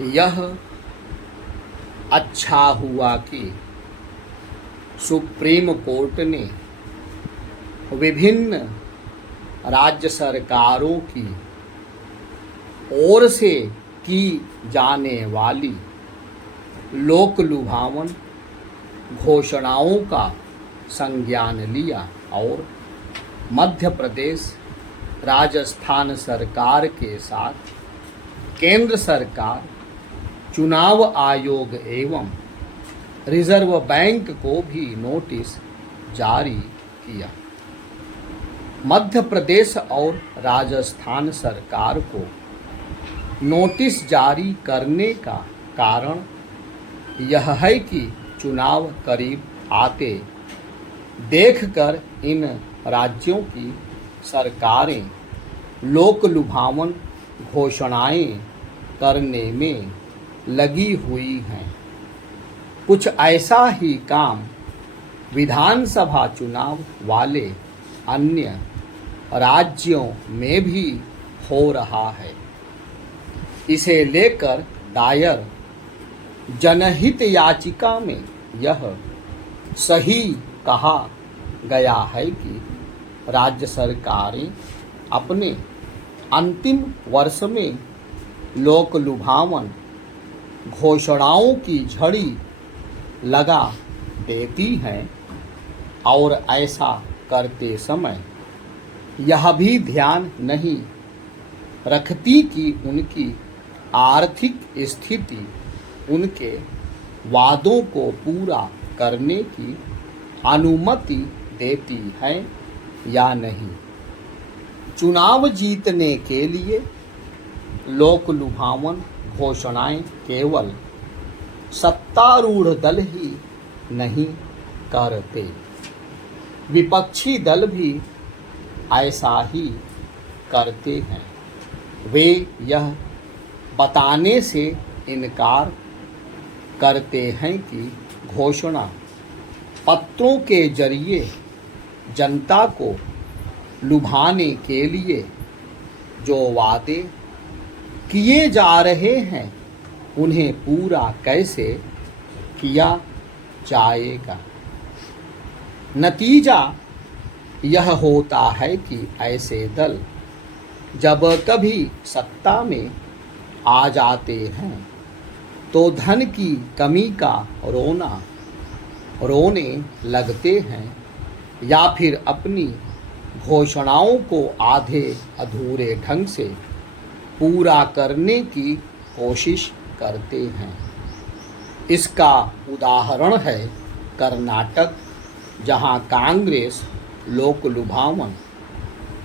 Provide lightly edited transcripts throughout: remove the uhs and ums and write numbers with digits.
यह अच्छा हुआ कि सुप्रीम कोर्ट ने विभिन्न राज्य सरकारों की ओर से की जाने वाली लोक लुभावन घोषणाओं का संज्ञान लिया और मध्य प्रदेश राजस्थान सरकार के साथ केंद्र सरकार चुनाव आयोग एवं रिजर्व बैंक को भी नोटिस जारी किया। मध्य प्रदेश और राजस्थान सरकार को नोटिस जारी करने का कारण यह है कि चुनाव करीब आते देखकर इन राज्यों की सरकारें लोक लुभावन घोषणाएं करने में लगी हुई हैं। कुछ ऐसा ही काम विधानसभा चुनाव वाले अन्य राज्यों में भी हो रहा है। इसे लेकर दायर जनहित याचिका में यह सही कहा गया है कि राज्य सरकारें अपने अंतिम वर्ष में लोक लुभावन घोषणाओं की झड़ी लगा देती हैं और ऐसा करते समय यह भी ध्यान नहीं रखती कि उनकी आर्थिक स्थिति उनके वादों को पूरा करने की अनुमति देती है या नहीं। चुनाव जीतने के लिए लोक लुभावन घोषणाएं केवल सत्तारूढ़ दल ही नहीं करते, विपक्षी दल भी ऐसा ही करते हैं। वे यह बताने से इनकार करते हैं कि घोषणा पत्रों के जरिए जनता को लुभाने के लिए जो वादे किए जा रहे हैं उन्हें पूरा कैसे किया जाएगा। नतीजा यह होता है कि ऐसे दल जब कभी सत्ता में आ जाते हैं तो धन की कमी का रोने लगते हैं या फिर अपनी घोषणाओं को आधे अधूरे ढंग से पूरा करने की कोशिश करते हैं। इसका उदाहरण है कर्नाटक, जहां कांग्रेस लोक लुभावन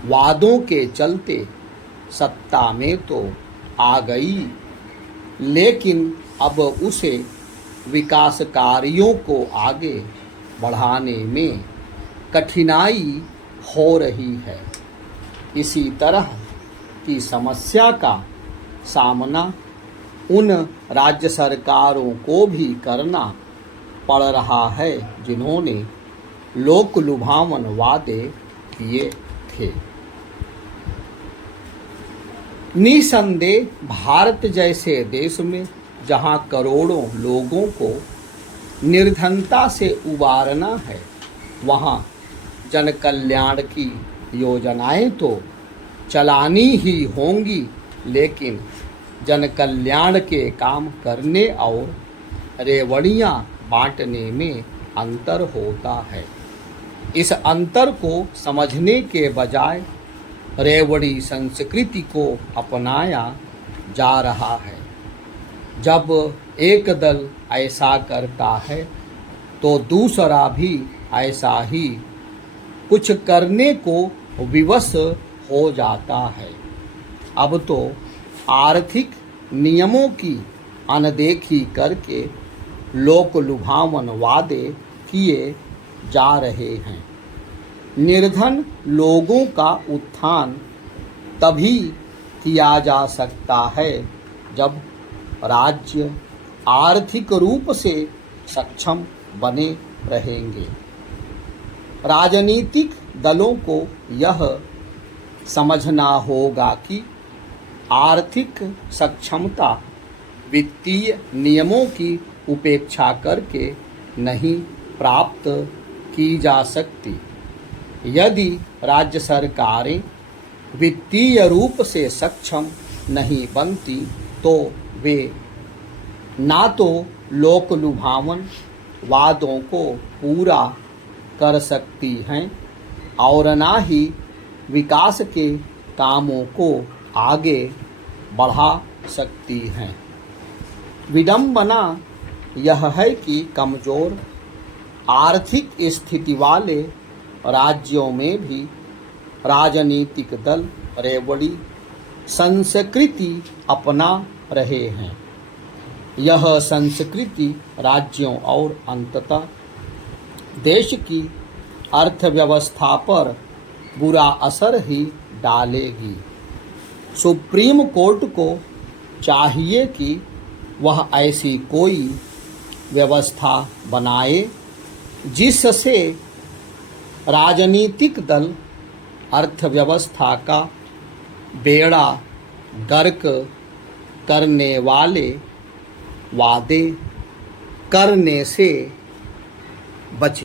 वादों के चलते सत्ता में तो आ गई, लेकिन अब उसे विकास कार्यों को आगे बढ़ाने में कठिनाई हो रही है। इसी तरह की समस्या का सामना उन राज्य सरकारों को भी करना पड़ रहा है जिन्होंने लोक लुभावन वादे किए थे। निसंदेह भारत जैसे देश में जहां करोड़ों लोगों को निर्धनता से उबारना है, वहां जन कल्याण की योजनाएं तो चलानी ही होंगी, लेकिन जन कल्याण के काम करने और रेवड़ियां बांटने में अंतर होता है। इस अंतर को समझने के बजाय रेवड़ी संस्कृति को अपनाया जा रहा है। जब एक दल ऐसा करता है तो दूसरा भी ऐसा ही कुछ करने को विवश हो जाता है। अब तो आर्थिक नियमों की अनदेखी करके लोक लुभावन वादे किए जा रहे हैं। निर्धन लोगों का उत्थान तभी किया जा सकता है जब राज्य आर्थिक रूप से सक्षम बने रहेंगे। राजनीतिक दलों को यह समझना होगा कि आर्थिक सक्षमता वित्तीय नियमों की उपेक्षा करके नहीं प्राप्त की जा सकती। यदि राज्य सरकारें वित्तीय रूप से सक्षम नहीं बनती तो वे ना तो लोक लुभावन वादों को पूरा कर सकती हैं और ना ही विकास के कामों को आगे बढ़ा सकती हैं। विडंबना यह है कि कमज़ोर आर्थिक स्थिति वाले राज्यों में भी राजनीतिक दल बड़ी संस्कृति अपना रहे हैं। यह संस्कृति राज्यों और अंततः देश की अर्थव्यवस्था पर बुरा असर ही डालेगी। सुप्रीम कोर्ट को चाहिए कि वह ऐसी कोई व्यवस्था बनाए जिससे राजनीतिक दल अर्थव्यवस्था का बेड़ा गर्क करने वाले वादे करने से बचे।